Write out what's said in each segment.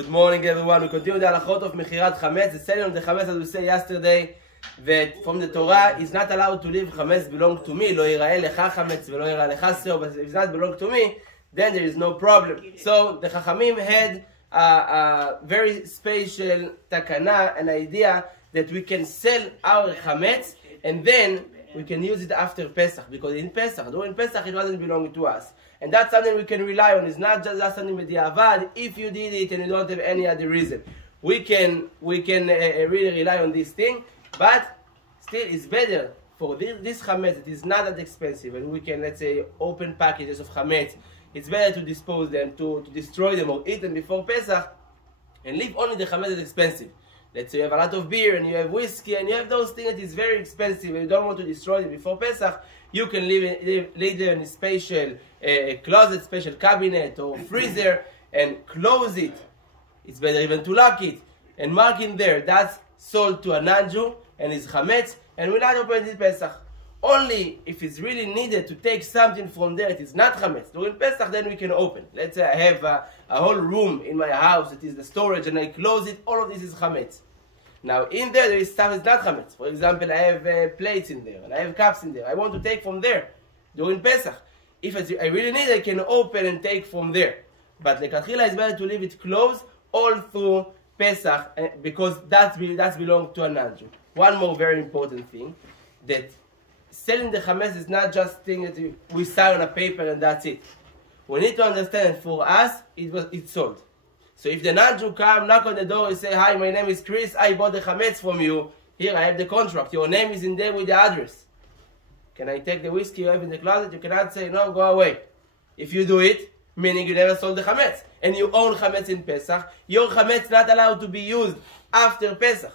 Good morning, everyone. We continue the halachot of mechirat chametz. The selling of the chametz, as we said yesterday, that from the Torah is not allowed to leave chametz belong to me. Lo yira'eh lecha chametz velo yira'eh lecha seo. But if it's not belong to me, then there is no problem. So the Chachamim had a very special takana, an idea that we can sell our chametz and then we can use it after Pesach, because in Pesach, during Pesach, it doesn't belong to us. And that's something we can rely on. It's not just something with the avad. If you did it and you don't have any other reason, we can really rely on this thing. But still, it's better for this chametz. It is not that expensive, and we can, let's say, open packages of chametz. It's better to dispose them, to destroy them or eat them before Pesach, and leave only the chametz that's expensive. Let's say you have a lot of beer and you have whiskey and you have those things that is very expensive and you don't want to destroy them before Pesach. You can leave them in a special closet, special cabinet or freezer and close it. It's better even to lock it and mark in there that's sold to a non-Jew and is chametz, and will not open it Pesach. Only if it's really needed to take something from there, it is not chametz. During Pesach, then we can open. Let's say I have a whole room in my house that is the storage and I close it, all of this is chametz. Now in there is stuff that's not chametz. For example, I have plates in there and I have cups in there. I want to take from there during Pesach. If I really need, I can open and take from there. But lekatchila is better to leave it closed all through Pesach, because that belongs to a non-Jew. One more very important thing, that selling the chametz is not just a thing that we sign on a paper and that's it. We need to understand that for us, it's sold. So if the non-Jew come, knock on the door and say, "Hi, my name is Chris, I bought the chametz from you. Here, I have the contract. Your name is in there with the address. Can I take the whiskey you have in the closet?" You cannot say, "No, go away." If you do it, meaning you never sold the chametz, and you own chametz in Pesach, your chametz not allowed to be used after Pesach.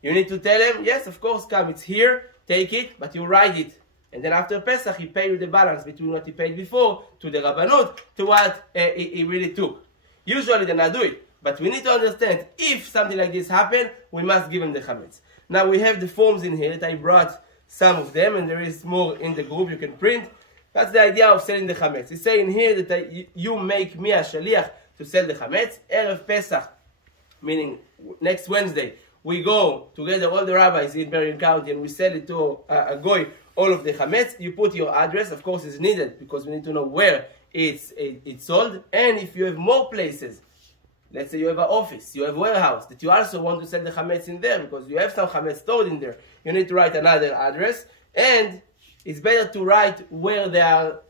You need to tell him, "Yes, of course, come, it's here, take it, but you write it." And then after Pesach, he paid you the balance between what he paid before to the Rabbanut to what he really took. Usually they not do it, but we need to understand, if something like this happens, we must give him the chametz. Now we have the forms in here that I brought some of them, and there is more in the group you can print. That's the idea of selling the chametz. It's saying here that you make me a shaliach to sell the chametz. Erev Pesach, meaning next Wednesday, we go together, all the rabbis in Bergen County, and we sell it to a goy, all of the chametz. You put your address, of course it's needed, because we need to know where it's sold. And if you have more places, let's say you have an office, you have a warehouse, that you also want to sell the chametz in there, because you have some chametz stored in there, you need to write another address, and it's better to write where they are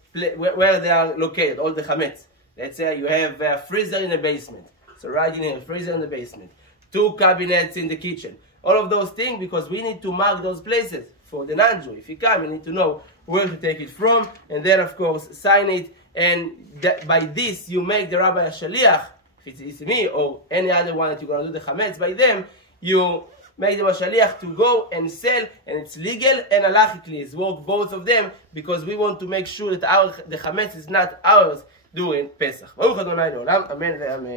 located, all the chametz. Let's say you have a freezer in the basement, so write in here, freezer in the basement, 2 cabinets in the kitchen, all of those things, because we need to mark those places for the non-Jew. If he comes, you need to know where to take it from, and then of course sign it, and by this you make the rabbi a shaliach. If it's me or any other one that you're going to do the chametz by them, you make them a shaliach to go and sell, and it's legal and halachically. It's work both of them, because we want to make sure that the chametz is not ours during Pesach. Baruch Adonai Le'olam. Amen ve'amen.